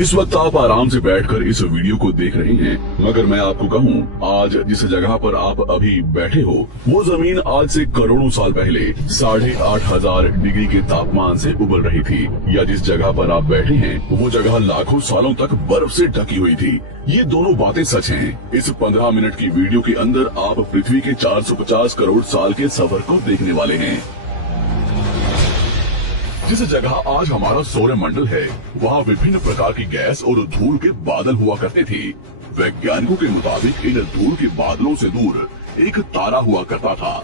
इस वक्त आप आराम से बैठकर इस वीडियो को देख रहे हैं, मगर मैं आपको कहूं, आज जिस जगह पर आप अभी बैठे हो वो जमीन आज से करोड़ों साल पहले 8,500 डिग्री के तापमान से उबल रही थी, या जिस जगह पर आप बैठे हैं वो जगह लाखों सालों तक बर्फ से ढकी हुई थी। ये दोनों बातें सच हैं। इस 15 मिनट की वीडियो के अंदर आप पृथ्वी के 450 करोड़ साल के सफर को देखने वाले हैं। जिस जगह आज हमारा सौरमंडल है, वहाँ विभिन्न प्रकार की गैस और धूल के बादल हुआ करते थे। वैज्ञानिकों के मुताबिक इन धूल के बादलों से दूर एक तारा हुआ करता था।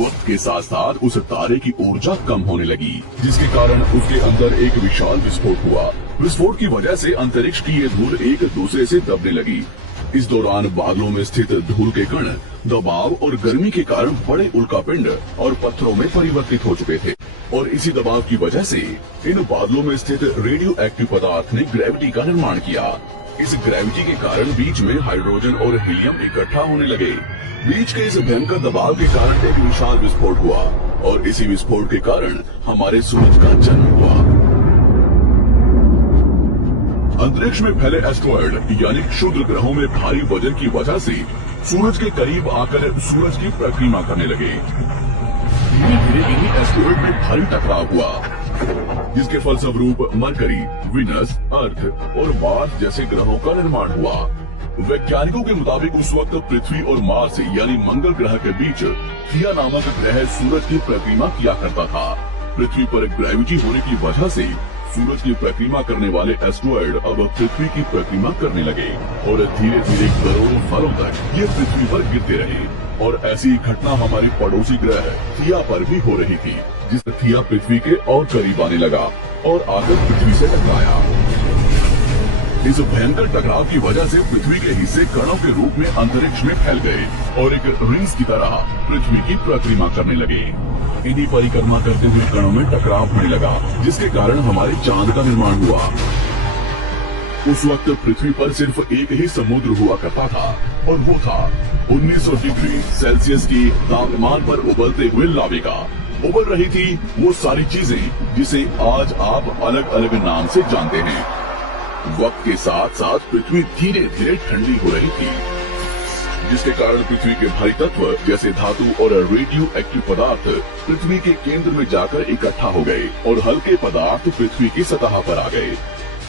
वक्त के साथ साथ उस तारे की ऊर्जा कम होने लगी, जिसके कारण उसके अंदर एक विशाल विस्फोट हुआ। विस्फोट की वजह से अंतरिक्ष की ये धूल एक दूसरे से दबने लगी। इस दौरान बादलों में स्थित धूल के कण दबाव और गर्मी के कारण बड़े उल्कापिंड और पत्थरों में परिवर्तित हो चुके थे, और इसी दबाव की वजह से इन बादलों में स्थित रेडियो एक्टिव पदार्थ ने ग्रेविटी का निर्माण किया। इस ग्रेविटी के कारण बीच में हाइड्रोजन और हीलियम इकट्ठा होने लगे। बीच के इस भयंकर दबाव के कारण एक विशाल विस्फोट हुआ, और इसी विस्फोट के कारण हमारे सूरज का जन्म हुआ। अंतरिक्ष में फैले एस्ट्रॉयड यानी क्षुद्र ग्रहों में भारी वजन की वजह से सूरज के करीब आकर सूरज की परिक्रमा करने लगे। धीरे धीरे इन्हीं एस्ट्रॉयड में भारी टकराव हुआ, जिसके फलस्वरूप मरकरी, विनस, अर्थ और मार्स जैसे ग्रहों का निर्माण हुआ। वैज्ञानिकों के मुताबिक उस वक्त पृथ्वी और मार्स यानी मंगल ग्रह के बीच थिया नामक ग्रह सूरज की परिक्रमा किया करता था। पृथ्वी पर ग्रेविटी होने की वजह से सूरज की परिक्रमा करने वाले एस्ट्रॉयड अब पृथ्वी की परिक्रमा करने लगे, और धीरे धीरे करोड़ों सालों तक ये पृथ्वी पर गिरते रहे। और ऐसी घटना हमारे पड़ोसी ग्रह थिया पर भी हो रही थी, जिससे थिया पृथ्वी के और करीब आने लगा और आकर पृथ्वी से टकराया। इस भयंकर टकराव की वजह से पृथ्वी के हिस्से कणों के रूप में अंतरिक्ष में फैल गए और एक रीस की तरह पृथ्वी की परिक्रमा करने लगे। इन्हीं परिक्रमा करते हुए कणों में टकराव होने लगा, जिसके कारण हमारे चांद का निर्माण हुआ। उस वक्त पृथ्वी पर सिर्फ एक ही समुद्र हुआ करता था, और वो था 1900 डिग्री सेल्सियस की तापमान पर उबलते हुए लाविका। उबल रही थी वो सारी चीजें जिसे आज आप अलग अलग नाम से जानते हैं। वक्त के साथ साथ पृथ्वी धीरे धीरे ठंडी हो रही थी, जिसके कारण पृथ्वी के भारी तत्व जैसे धातु और रेडियो एक्टिव पदार्थ पृथ्वी के केंद्र में जाकर इकट्ठा हो गए, और हल्के पदार्थ पृथ्वी की सतह पर आ गए।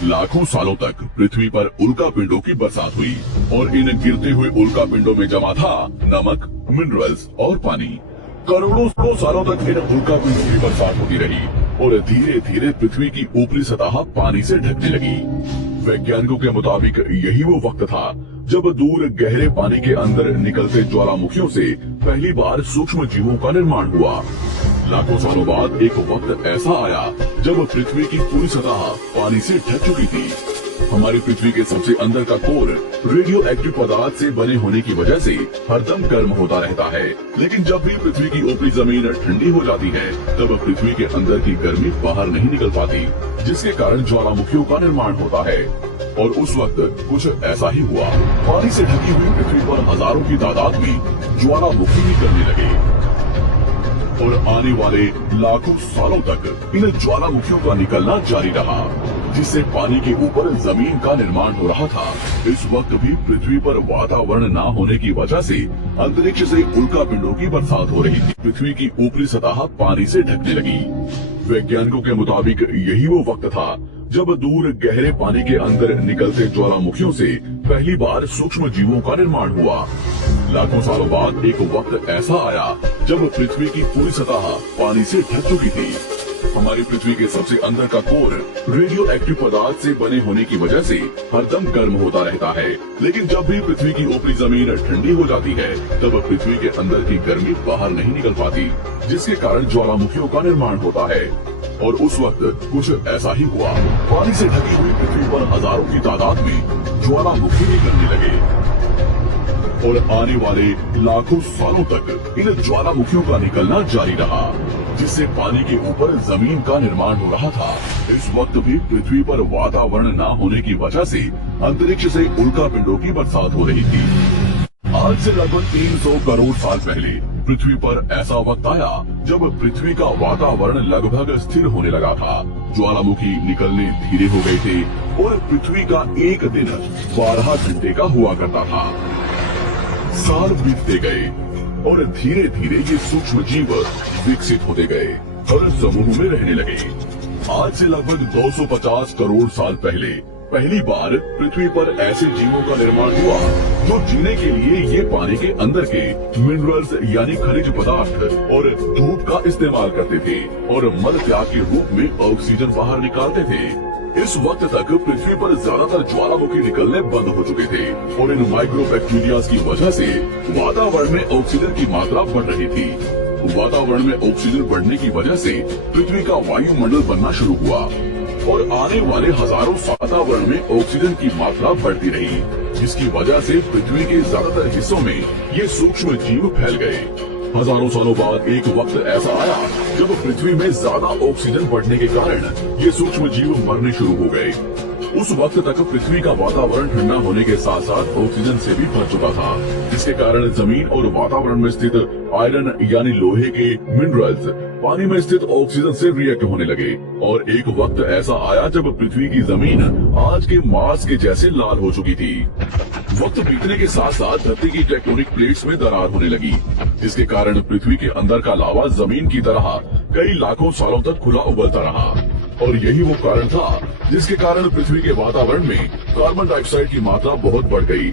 लाखों सालों तक पृथ्वी पर उल्कापिंडों की बरसात हुई, और इन गिरते हुए उल्कापिंडों में जमा था नमक, मिनरल्स और पानी। करोड़ों सालों तक इन उल्कापिंडों की बरसात होती रही, और धीरे धीरे पृथ्वी की ऊपरी सतह पानी से ढकने लगी। वैज्ञानिकों के मुताबिक यही वो वक्त था जब दूर गहरे पानी के अंदर निकलते ज्वालामुखियों से पहली बार सूक्ष्म जीवों का निर्माण हुआ। लाखों सालों बाद एक वक्त ऐसा आया जब पृथ्वी की पूरी सतह पानी से ढक चुकी थी। हमारी पृथ्वी के सबसे अंदर का कोर रेडियो एक्टिव पदार्थ से बने होने की वजह से हरदम गर्म होता रहता है, लेकिन जब भी पृथ्वी की ऊपरी जमीन ठंडी हो जाती है, तब पृथ्वी के अंदर की गर्मी बाहर नहीं निकल पाती, जिसके कारण ज्वालामुखियों का निर्माण होता है। और उस वक्त कुछ ऐसा ही हुआ। पानी से ढकी हुई पृथ्वी पर हजारों की तादाद में ज्वालामुखी निकलने लगे, और आने वाले लाखों सालों तक इन ज्वालामुखियों का निकलना जारी रहा, जिससे पानी के ऊपर जमीन का निर्माण हो रहा था। इस वक्त भी पृथ्वी पर वातावरण न होने की वजह से अंतरिक्ष से उल्कापिंडों की बरसात हो रही थी। पृथ्वी की ऊपरी सतह पानी से ढकने लगी। वैज्ञानिकों के मुताबिक यही वो वक्त था जब दूर गहरे पानी के अंदर निकलते ज्वालामुखियों से पहली बार सूक्ष्म जीवों का निर्माण हुआ। लाखों सालों बाद एक वक्त ऐसा आया जब पृथ्वी की पूरी सतह पानी से ढक चुकी थी। हमारी पृथ्वी के सबसे अंदर का कोर रेडियो एक्टिव पदार्थ से बने होने की वजह से हरदम गर्म होता रहता है, लेकिन जब भी पृथ्वी की ऊपरी जमीन ठंडी हो जाती है, तब पृथ्वी के अंदर की गर्मी बाहर नहीं निकल पाती, जिसके कारण ज्वालामुखियों का निर्माण होता है। और उस वक्त कुछ ऐसा ही हुआ। पानी से ढकी हुई पृथ्वी पर हजारों की तादाद में ज्वालामुखी निकलने लगे, और आने वाले लाखों सालों तक इन ज्वालामुखियों का निकलना जारी रहा, जिससे पानी के ऊपर जमीन का निर्माण हो रहा था। इस वक्त भी पृथ्वी पर वातावरण न होने की वजह से अंतरिक्ष से उल्कापिंडों की बरसात हो रही थी। आज से लगभग 300 करोड़ साल पहले पृथ्वी पर ऐसा वक्त आया जब पृथ्वी का वातावरण लगभग स्थिर होने लगा था। ज्वालामुखी निकलने धीरे हो गए थे, और पृथ्वी का एक दिन 12 घंटे का हुआ करता था। साल बीतते गए और धीरे धीरे ये सूक्ष्म जीव विकसित होते गए और समूह में रहने लगे। आज से लगभग 250 करोड़ साल पहले पहली बार पृथ्वी पर ऐसे जीवों का निर्माण हुआ जो जीने के लिए ये पानी के अंदर के मिनरल्स यानी खनिज पदार्थ और धूप का इस्तेमाल करते थे और मल त्याग के रूप में ऑक्सीजन बाहर निकालते थे। इस वक्त तक पृथ्वी पर ज्यादातर ज्वालामुखी निकलने बंद हो चुके थे और इन माइक्रोबैक्टीरिया की वजह से वातावरण में ऑक्सीजन की मात्रा बढ़ रही थी। वातावरण में ऑक्सीजन बढ़ने की वजह से पृथ्वी का वायुमंडल बनना शुरू हुआ और आने वाले हजारों वातावरण में ऑक्सीजन की मात्रा बढ़ती रही, जिसकी वजह से पृथ्वी के ज्यादातर हिस्सों में ये सूक्ष्म जीव फैल गए। हजारों सालों बाद एक वक्त ऐसा आया जब पृथ्वी में ज्यादा ऑक्सीजन बढ़ने के कारण ये सूक्ष्म जीव मरने शुरू हो गए। उस वक्त तक पृथ्वी का वातावरण ठंडा होने के साथ साथ ऑक्सीजन से भी भर चुका था, जिसके कारण जमीन और वातावरण में स्थित आयरन यानी लोहे के मिनरल्स पानी में स्थित ऑक्सीजन से रिएक्ट होने लगे और एक वक्त ऐसा आया जब पृथ्वी की जमीन आज के मार्स के जैसे लाल हो चुकी थी। वक्त बीतने के साथ साथ धरती की टेक्टोनिक प्लेट्स में दरार होने लगी, जिसके कारण पृथ्वी के अंदर का लावा जमीन की तरह कई लाखों सालों तक खुला उबलता रहा और यही वो कारण था जिसके कारण पृथ्वी के वातावरण में कार्बन डाइऑक्साइड की मात्रा बहुत बढ़ गई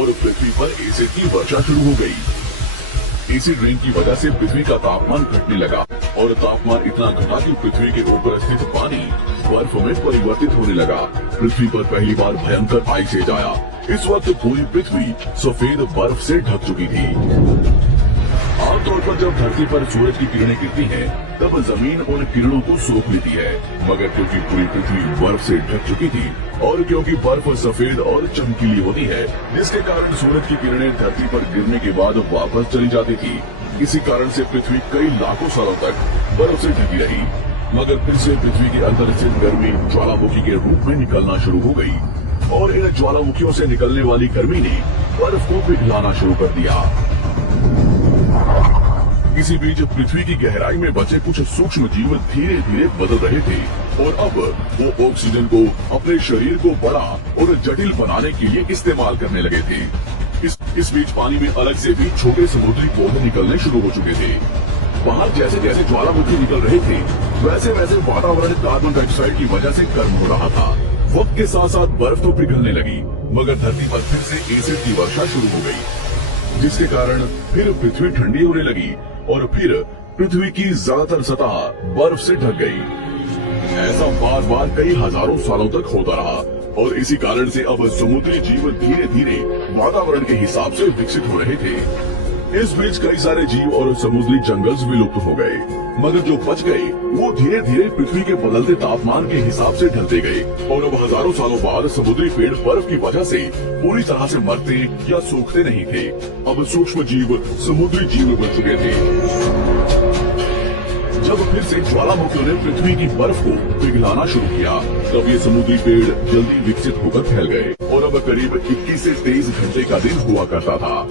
और पृथ्वी पर एसिड की वर्षा शुरू हो गई। एसिड रेन की वजह से पृथ्वी का तापमान घटने लगा और तापमान इतना घटा कि पृथ्वी के ऊपर स्थित पानी बर्फ में परिवर्तित होने लगा। पृथ्वी पर पहली बार भयंकर आइस एज आया। इस वक्त पूरी पृथ्वी सफेद बर्फ से ढक चुकी थी। आमतौर पर जब धरती पर सूरज की किरणें गिरती हैं, तब जमीन उन किरणों को सोख लेती है, मगर क्योंकि पूरी पृथ्वी बर्फ से ढक चुकी थी और क्योंकि बर्फ सफेद और चमकीली होती है, जिसके कारण सूरज की किरणें धरती पर गिरने के बाद वापस चली जाती थी। इसी कारण से पृथ्वी कई लाखों सालों तक बर्फ से ढकी रही, मगर फिर से पृथ्वी के अंदर स्थित गर्मी ज्वालामुखी के रूप में निकलना शुरू हो गई और इन ज्वालामुखियों से निकलने वाली गर्मी ने बर्फ को पिघलाना शुरू कर दिया। इसी बीच पृथ्वी की गहराई में बचे कुछ सूक्ष्म जीव धीरे धीरे बदल रहे थे और अब वो ऑक्सीजन को अपने शरीर को बड़ा और जटिल बनाने के लिए इस्तेमाल करने लगे थे। इस बीच पानी में अलग से भी छोटे समुद्री पौधे निकलने शुरू हो चुके थे। बाहर जैसे जैसे ज्वालामुखी निकल रहे थे, वैसे वैसे वातावरण कार्बन डाइऑक्साइड की वजह से गर्म हो रहा था। वक्त के साथ साथ बर्फ तो पिघलने लगी, मगर धरती पर फिर से एसिड की वर्षा शुरू हो गई, जिसके कारण फिर पृथ्वी ठंडी होने लगी और फिर पृथ्वी की ज्यादातर सतह बर्फ से ढक गई। ऐसा बार बार कई हजारों सालों तक होता रहा और इसी कारण से अब समुद्री जीव धीरे धीरे वातावरण के हिसाब से विकसित हो रहे थे। इस बीच कई सारे जीव और समुद्री जंगल विलुप्त हो गए, मगर जो बच गए वो धीरे धीरे पृथ्वी के बदलते तापमान के हिसाब से ढलते गए और अब हजारों सालों बाद समुद्री पेड़ बर्फ की वजह से पूरी तरह से मरते या सूखते नहीं थे। अब सूक्ष्म जीव समुद्री जीव बन चुके थे। जब फिर से ज्वालामुखियों ने पृथ्वी की बर्फ को पिघलाना शुरू किया, तब ये समुद्री पेड़ जल्दी विकसित होकर फैल गए और अब करीब 21 से 23 घंटे का दिन हुआ करता था।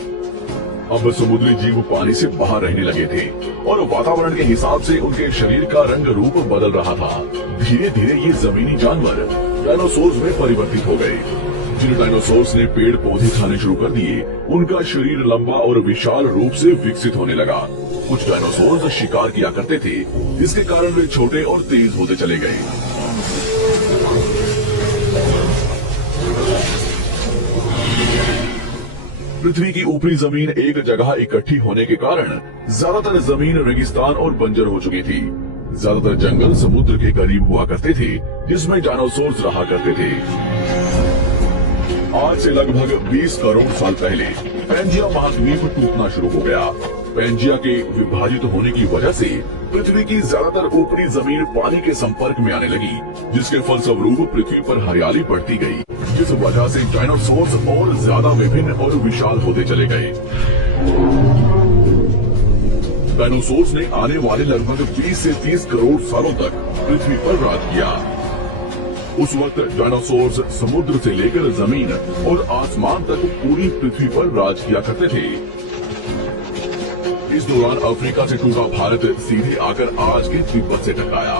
अब समुद्री जीव पानी से बाहर रहने लगे थे और वातावरण के हिसाब से उनके शरीर का रंग रूप बदल रहा था। धीरे धीरे ये जमीनी जानवर डायनासोर्स में परिवर्तित हो गए। जिन डायनासोर्स ने पेड़ पौधे खाने शुरू कर दिए, उनका शरीर लंबा और विशाल रूप से विकसित होने लगा। कुछ डायनासोर्स शिकार किया करते थे, जिसके कारण वे छोटे और तेज होते चले गए। पृथ्वी की ऊपरी जमीन एक जगह इकट्ठी होने के कारण ज्यादातर जमीन रेगिस्तान और बंजर हो चुकी थी। ज्यादातर जंगल समुद्र के करीब हुआ करते थे, जिसमें डायनासोर्स रहा करते थे। आज से लगभग 20 करोड़ साल पहले पैंजिया महाद्वीप टूटना शुरू हो गया। पैंजिया के विभाजित होने की वजह से पृथ्वी की ज्यादातर ऊपरी जमीन पानी के संपर्क में आने लगी, जिसके फलस्वरूप पृथ्वी पर हरियाली बढ़ती गई, जिस वजह से डायनासोर्स और ज्यादा विभिन्न और विशाल होते चले गए। डायनासोर्स ने आने वाले लगभग 20 से 30 करोड़ सालों तक पृथ्वी पर राज किया। उस वक्त डायनासोर्स समुद्र से लेकर जमीन और आसमान तक पूरी पृथ्वी पर राज किया करते थे। इस दौरान अफ्रीका से टूटा भारत सीधे आकर आज के तिब्बत से टकराया।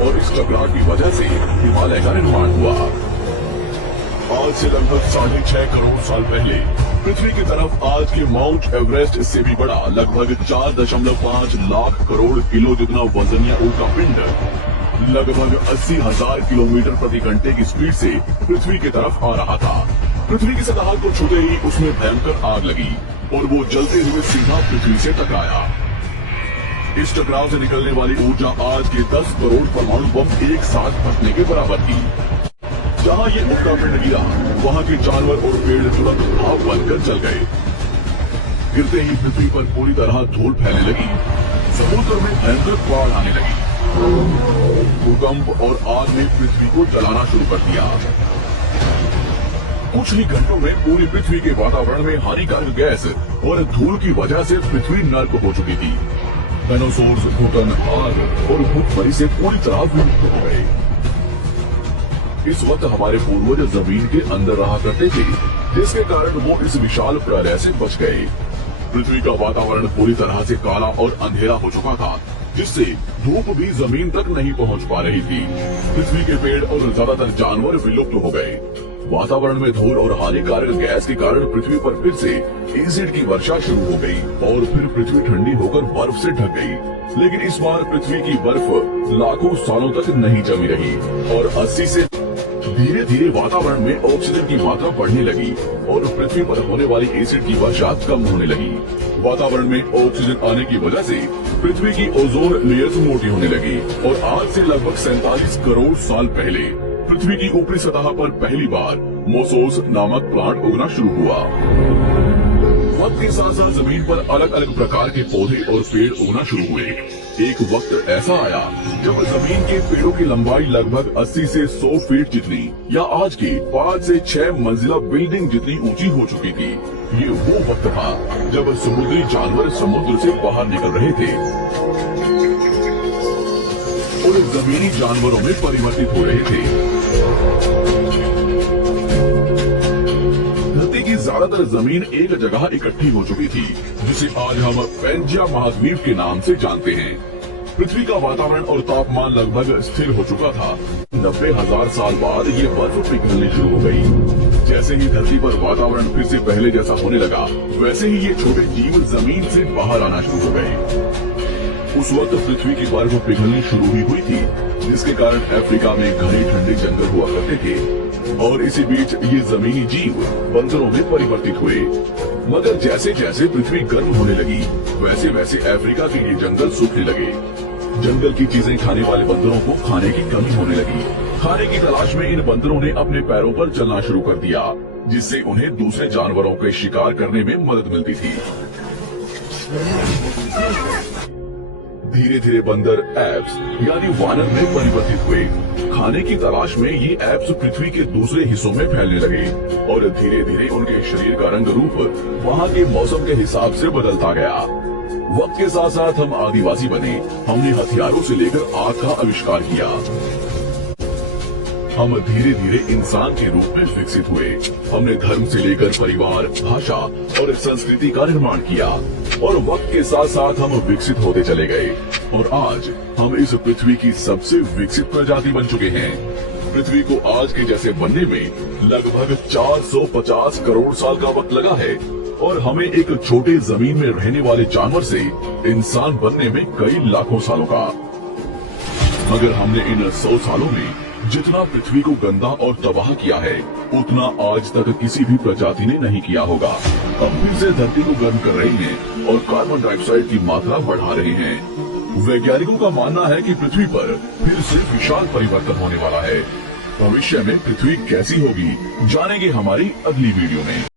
और इस टकराव की वजह से हिमालय का निर्माण हुआ। आज से लगभग 6.5 करोड़ साल पहले पृथ्वी की तरफ आज के माउंट एवरेस्ट से भी बड़ा लगभग 4.5 लाख करोड़ किलो जितना वजनिया उल्कापिंड लगभग 80,000 किलोमीटर प्रति घंटे की स्पीड से पृथ्वी की तरफ आ रहा था। पृथ्वी की सतह को छूते ही उसमें भयंकर आग लगी और वो जलते हुए सीधा पृथ्वी से टकराया। इस टकराव से निकलने वाली ऊर्जा आज के 10 करोड़ परमाणु बम एक साथ फटने के बराबर थी। जहां ये उल्कापिंड गिरा वहां के जानवर और पेड़ तुरंत भाप बनकर जल गए। गिरते ही पृथ्वी पर पूरी तरह धूल फैलने लगी। समुद्र में भयंकर बाढ़ आने लगी। भूकंप और आग ने पृथ्वी को जलाना शुरू कर दिया। कुछ ही घंटों में पूरी पृथ्वी के वातावरण में हानिकारक गैस और धूल की वजह से पृथ्वी नर्क हो चुकी थी। डायनासोर्स, घुटन, आग और भूखमरी से पूरी तरह विलुप्त हो गए। इस वक्त हमारे पूर्वज जमीन के अंदर रहा करते थे, जिसके कारण वो इस विशाल प्रलय से बच गए। पृथ्वी का वातावरण पूरी तरह से काला और अंधेरा हो चुका था, जिससे धूप भी जमीन तक नहीं पहुंच पा रही थी। पृथ्वी के पेड़ और ज्यादातर जानवर विलुप्त हो गए। वातावरण में धूल और हानिकारक गैस के कारण पृथ्वी पर फिर से एसिड की वर्षा शुरू हो गई और फिर पृथ्वी ठंडी होकर बर्फ से ढक गई। लेकिन इस बार पृथ्वी की बर्फ लाखों सालों तक नहीं जमी रही और 80 से धीरे धीरे वातावरण में ऑक्सीजन की मात्रा बढ़ने लगी और पृथ्वी पर होने वाली एसिड की वर्षा कम होने लगी। वातावरण में ऑक्सीजन आने की वजह से पृथ्वी की ओजोन लेयर्स मोटी होने लगी और आज से लगभग 47 करोड़ साल पहले पृथ्वी की ऊपरी सतह पर पहली बार मोसोस नामक प्लांट उगना शुरू हुआ। वक्त के साथ साथ जमीन पर अलग अलग प्रकार के पौधे और पेड़ उगना शुरू हुए। एक वक्त ऐसा आया जब जमीन के पेड़ों की लंबाई लगभग 80 से 100 फीट जितनी या आज की 5 से 6 मंजिला बिल्डिंग जितनी ऊंची हो चुकी थी। ये वो वक्त था जब समुद्री जानवर समुद्र से बाहर निकल रहे थे और जमीनी जानवरों में परिवर्तित हो रहे थे। धरती की ज्यादातर जमीन एक जगह इकट्ठी हो चुकी थी, जिसे आज हम पैंजिया महाद्वीप के नाम से जानते हैं। पृथ्वी का वातावरण और तापमान लगभग स्थिर हो चुका था। 90,000 साल बाद ये बर्फ पिघलनी शुरू हो गई। जैसे ही धरती पर वातावरण फिर से पहले जैसा होने लगा, वैसे ही ये छोटे जीव जमीन से बाहर आना शुरू हो गए। उस वक्त पृथ्वी की बर्फ पिघलनी शुरू ही हुई थी, जिसके कारण अफ्रीका में घने ठंडे जंगल हुआ करते थे और इसी बीच ये जमीनी जीव बंदरों में परिवर्तित हुए। मगर जैसे जैसे पृथ्वी गर्म होने लगी, वैसे वैसे अफ्रीका के ये जंगल सूखने लगे। जंगल की चीजें खाने वाले बंदरों को खाने की कमी होने लगी। खाने की तलाश में इन बंदरों ने अपने पैरों पर चलना शुरू कर दिया, जिससे उन्हें दूसरे जानवरों के शिकार करने में मदद मिलती थी। धीरे धीरे बंदर एप्स यानी वानर में परिवर्तित हुए। खाने की तलाश में ये एप्स पृथ्वी के दूसरे हिस्सों में फैलने लगे और धीरे धीरे उनके शरीर का रंग रूप वहाँ के मौसम के हिसाब से बदलता गया। वक्त के साथ साथ हम आदिवासी बने। हमने हथियारों से लेकर आग का आविष्कार किया। हम धीरे धीरे इंसान के रूप में विकसित हुए। हमने धर्म से लेकर परिवार, भाषा और संस्कृति का निर्माण किया और वक्त के साथ साथ हम विकसित होते चले गए और आज हम इस पृथ्वी की सबसे विकसित प्रजाति बन चुके हैं। पृथ्वी को आज के जैसे बनने में लगभग 450 करोड़ साल का वक्त लगा है और हमें एक छोटे जमीन में रहने वाले जानवर से इंसान बनने में कई लाखों सालों का। मगर हमने इन 100 सालों में जितना पृथ्वी को गंदा और तबाह किया है, उतना आज तक किसी भी प्रजाति ने नहीं किया होगा। हम फिर से धरती को गर्म कर रहे हैं और कार्बन डाइऑक्साइड की मात्रा बढ़ा रहे हैं। वैज्ञानिकों का मानना है कि पृथ्वी पर फिर से विशाल परिवर्तन होने वाला है। भविष्य में पृथ्वी कैसी होगी, जानेंगे हमारी अगली वीडियो में।